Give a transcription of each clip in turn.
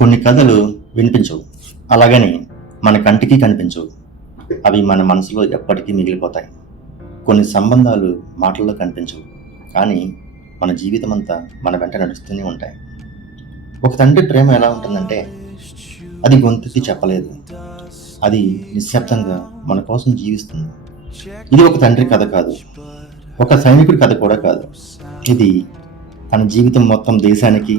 కొన్ని కథలు వినిపించవు, అలాగని మన కంటికి కనిపించవు. అవి మన మనసులో ఎప్పటికీ మిగిలిపోతాయి. కొన్ని సంబంధాలు మాటల్లో కనిపించవు, కానీ మన జీవితం అంతా మన వెంట నడుస్తూనే ఉంటాయి. ఒక తండ్రి ప్రేమ ఎలా ఉంటుందంటే, అది గొంతుకి చెప్పలేదు, అది నిశ్శబ్దంగా మన కోసం జీవిస్తుంది. ఇది ఒక తండ్రి కథ కాదు, ఒక సైనికుడి కథ కూడా కాదు. ఇది తన జీవితం మొత్తం దేశానికి,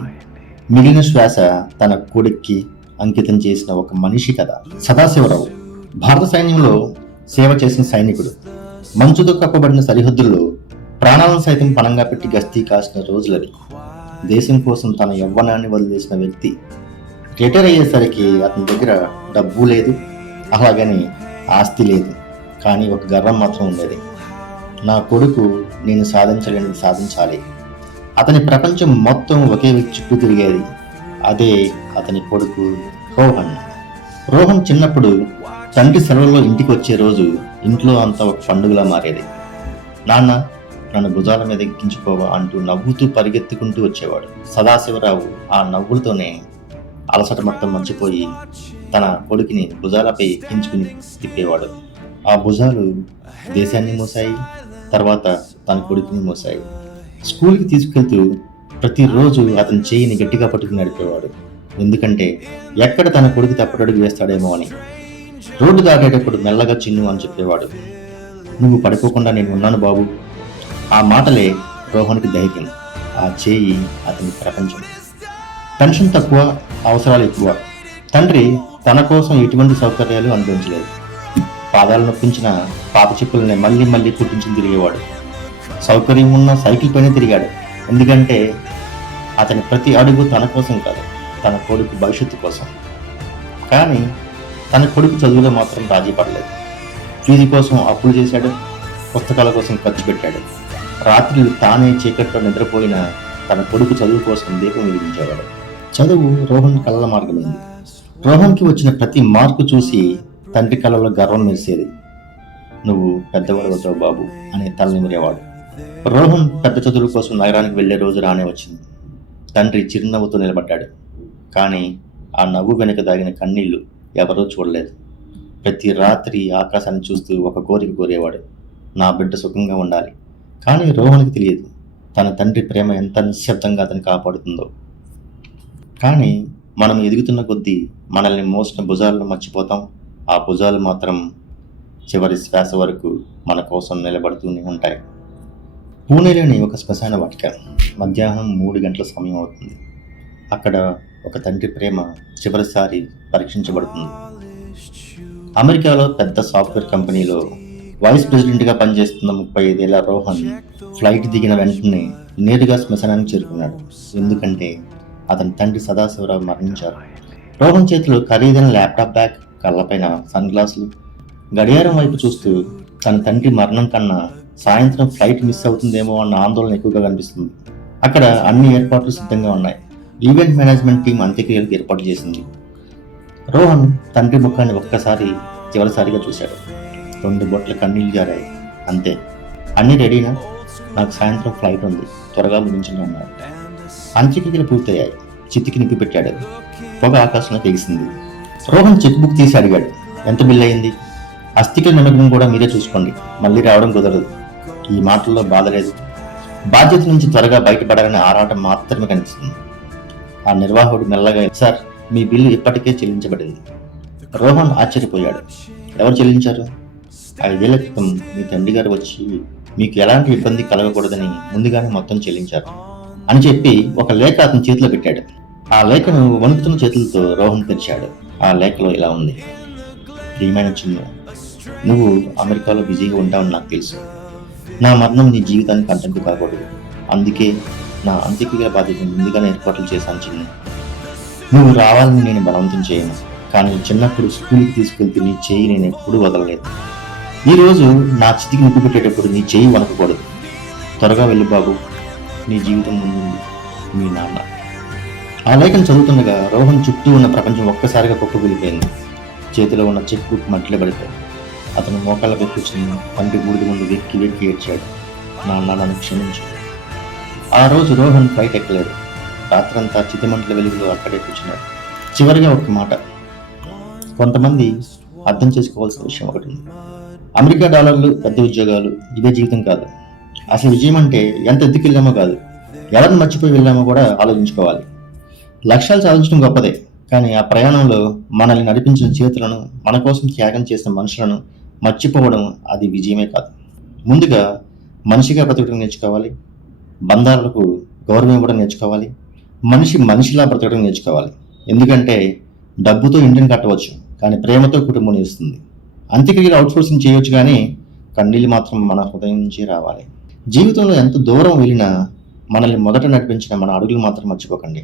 మిగిలిన శ్వాస తన కొడుక్కి అంకితం చేసిన ఒక మనిషి కథ. సదాశివరావు భారత సైన్యంలో సేవ చేసిన సైనికుడు. మంచుతో కప్పబడిన సరిహద్దుల్లో ప్రాణాలను సైతం పణంగా పెట్టి గస్తీ కాసిన రోజులవి. దేశం కోసం తన యవ్వనాన్ని వదిలేసిన వ్యక్తి. రిటైర్ అయ్యేసరికి అతని దగ్గర డబ్బు లేదు, అలాగని ఆస్తి లేదు, కానీ ఒక గర్వం మాత్రం ఉండేది. నా కొడుకు నేను సాధించలేనిది సాధించాలి. అతని ప్రపంచం మొత్తం ఒకే వ్యక్తి చుట్టూ తిరిగేది. అదే అతని కొడుకు రోహన్. రోహన్ చిన్నప్పుడు తండ్రి సెలవుల్లో ఇంటికి వచ్చే రోజు ఇంట్లో అంతా ఒక పండుగలా మారేది. నాన్న నన్ను భుజాల మీద ఎక్కించుకోవా అంటూ నవ్వుతూ పరిగెత్తుకుంటూ వచ్చేవాడు. సదాశివరావు ఆ నవ్వులతోనే అలసట మొత్తం మర్చిపోయి తన కొడుకుని భుజాలపై ఎక్కించుకుని తిప్పేవాడు. ఆ భుజాలు దేశాన్ని మోసాయి, తర్వాత తన కొడుకుని మోసాయి. స్కూల్కి తీసుకెళ్తూ ప్రతిరోజు అతని చేయిని గట్టిగా పట్టుకుని నడిపేవాడు. ఎందుకంటే ఎక్కడ తన కొడుకు తప్పటడుగు వేస్తాడేమో అని. రోడ్డు దాటేటప్పుడు మెల్లగా చిన్ను అని చెప్పేవాడు. నువ్వు పడిపోకుండా నేను ఉన్నాను బాబు. ఆ మాటలే రోహన్కి ధైర్యం, ఆ చేయి అతని ప్రపంచం. పెన్షన్ తక్కువ, అవసరాలు ఎక్కువ. తండ్రి తన కోసం ఎటువంటి సౌకర్యాలు అనుభవించలేదు. పాదాలు నొప్పించిన పాత చెప్పుల్ని మళ్ళీ మళ్ళీ కుట్టించి తిరిగేవాడు. సౌకర్యం ఉన్న సైకిల్ పైన తిరిగాడు. ఎందుకంటే అతని ప్రతి అడుగు తన కోసం కాదు, తన కొడుకు భవిష్యత్తు కోసం. కానీ తన కొడుకు చదువులో మాత్రం రాజీ పడలేదు. ఫీజు కోసం అప్పులు చేశాడు, పుస్తకాల కోసం ఖర్చు పెట్టాడు. రాత్రులు తానే చీకట్లో నిద్రపోయిన తన కొడుకు చదువు కోసం దీపం వెలిగించేవాడు. చదువు రోహన్ కళ్ళ మార్గమైంది. రోహన్కి వచ్చిన ప్రతి మార్కు చూసి తండ్రి కళ్ళలో గర్వం మెరిసేది. నువ్వు పెద్దవాడు అవుతావు బాబు అనే తలనిమిరేవాడు. రోహన్ పెద్ద చదువుల కోసం నగరానికి వెళ్లే రోజు రానే వచ్చింది. తండ్రి చిరునవ్వుతో నిలబడ్డాడు, కానీ ఆ నవ్వు వెనుక దాగిన కన్నీళ్లు ఎవరూ చూడలేదు. ప్రతి రాత్రి ఆకాశాన్ని చూస్తూ ఒక కోరిక కోరేవాడు, నా బిడ్డ సుఖంగా ఉండాలి. కానీ రోహన్కి తెలియదు తన తండ్రి ప్రేమ ఎంత నిశ్శబ్దంగా అతన్ని కాపాడుతుందో. కానీ మనం ఎదుగుతున్న కొద్దీ మనల్ని మోసిన భుజాలను మర్చిపోతాం. ఆ భుజాలు మాత్రం చివరి శ్వాస వరకు మన కోసం నిలబడుతూనే ఉంటాయి. పూణేలోని ఒక శ్మశాన వాటిక. మధ్యాహ్నం 3 గంటల సమయం అవుతుంది. అక్కడ ఒక తండ్రి ప్రేమ చివరిసారి పరీక్షించబడుతుంది. అమెరికాలో పెద్ద సాఫ్ట్వేర్ కంపెనీలో వైస్ ప్రెసిడెంట్గా పనిచేస్తున్న 35 ఏళ్ల రోహన్ ఫ్లైట్ దిగిన వెంటనే నేరుగా శ్మశానానికి చేరుకున్నాడు. ఎందుకంటే అతని తండ్రి సదాశివరావు మరణించారు. రోహన్ చేతిలో ఖరీదైన ల్యాప్టాప్ బ్యాగ్, కళ్ళపైన సన్ గ్లాసులు. గడియారం వైపు చూస్తూ తన తండ్రి మరణం కన్నా సాయంత్రం ఫ్లైట్ మిస్ అవుతుందేమో అన్న ఆందోళన ఎక్కువగా కనిపిస్తుంది. అక్కడ అన్ని ఏర్పాట్లు సిద్ధంగా ఉన్నాయి. ఈవెంట్ మేనేజ్మెంట్ టీం అంత్యక్రియలకు ఏర్పాటు చేసింది. రోహన్ తండ్రి ముఖాన్ని ఒక్కసారి చివరిసారిగా చూశాడు. 2 బొట్ల కన్నీళ్లు జారాయి. అంతే. అన్నీ రెడీనా? నాకు సాయంత్రం ఫ్లైట్ ఉంది, త్వరగా ముగించండి అన్నాడు. అంత్యక్రియలు పూర్తయ్యాయి. చితికి నిప్పి పెట్టాడు. పొగ ఆకాశంలో తెగిసింది. రోహన్ చెక్ బుక్ తీసి అడిగాడు, ఎంత బిల్ అయింది? అస్థికల నిమగ్నం కూడా మీరే చూసుకోండి, మళ్ళీ రావడం కుదరదు. ఈ మాటల్లో బాధ లేదు, బాధ్యత నుంచి త్వరగా బయటపడాలని ఆరాటం మాత్రమే కనిపిస్తుంది. ఆ నిర్వాహకుడు మెల్లగా, సార్ మీ బిల్లు ఇప్పటికే చెల్లించబడింది. రోహన్ ఆశ్చర్యపోయాడు. ఎవరు చెల్లించారు? 5 ఏళ్ల క్రితం మీ తండ్రి గారు వచ్చి మీకు ఎలాంటి ఇబ్బంది కలగకూడదని ముందుగానే మొత్తం చెల్లించారు అని చెప్పి ఒక లేఖ అతని చేతిలో పెట్టాడు. ఆ లేఖను వణుకుతున్న చేతులతో రోహన్ తెరిచాడు. ఆ లేఖలో ఇలా ఉంది: ప్రియమైన చిన్ను, నువ్వు అమెరికాలో బిజీగా ఉంటావని నాకు తెలుసు. నా మరణం నీ జీవితానికి అడ్డంకి కాకూడదు. అందుకే నా అంత్యక్రియల బాధ్యతను ముందుగానే ఏర్పాట్లు చేశాను చిన్ను. నువ్వు రావాలని నేను బలవంతం చేయను, కానీ చిన్నప్పుడు స్కూల్కి తీసుకెళ్తే నీ చేయి నేను ఎప్పుడూ వదలలేదు. ఈరోజు నా చితికి నిప్పు పెట్టేటప్పుడు నీ చేయి వణకకూడదు. త్వరగా వెళ్ళు బాబు, నీ జీవితం ముందుంది. మీ నాన్న. ఆ లేఖను చదువుతుండగా రోహన్ చుట్టూ ఉన్న ప్రపంచం ఒక్కసారిగా కుప్పకూలిపోయింది. చేతిలో ఉన్న చెక్ బుక్ మట్టిలో పడిపోయింది. అతను మోకాళ్ళపై కూర్చుని తండ్రి బూడిద ముందు వెక్కి వెక్కి ఏడ్చాడు, నాన్న నన్ను క్షమించు. ఆ రోజు రోహన్ ఫ్లైట్ ఎక్కలేదు. రాత్రంతా చితిమంటల వెలుగులో అక్కడే కూర్చున్నాడు. చివరిగా ఒక మాట, కొంతమంది అర్థం చేసుకోవాల్సిన విషయం ఒకటి ఉంది. అమెరికా డాలర్లు, పెద్ద ఉద్యోగాలు ఇవే జీవితం కాదు. అసలు విజయం అంటే ఎంత ఎత్తుకు వెళ్ళామో కాదు, ఎవరిని మర్చిపోయి వెళ్ళామో కూడా ఆలోచించుకోవాలి. లక్ష్యాలు సాధించడం గొప్పదే, కానీ ఆ ప్రయాణంలో మనల్ని నడిపించిన చేతులను, మన కోసం త్యాగం చేసిన మనుషులను మర్చిపోవడం అది విజయమే కాదు. ముందుగా మనిషిగా బ్రతకడం నేర్చుకోవాలి, బంధాలకు గౌరవం ఇవ్వడం నేర్చుకోవాలి, మనిషిలా బ్రతకడం నేర్చుకోవాలి. ఎందుకంటే డబ్బుతో ఇంటిని కట్టవచ్చు, కానీ ప్రేమతో కుటుంబం నిలుస్తుంది. అంత్యక్రియలు అవుట్సోర్సింగ్ చేయవచ్చు, కానీ కన్నీళ్ళు మాత్రం మన హృదయం నుంచి రావాలి. జీవితంలో ఎంత దూరం వెళ్ళినా మనల్ని మొదట నడిపించిన మన అడుగులు మాత్రం మర్చిపోకండి.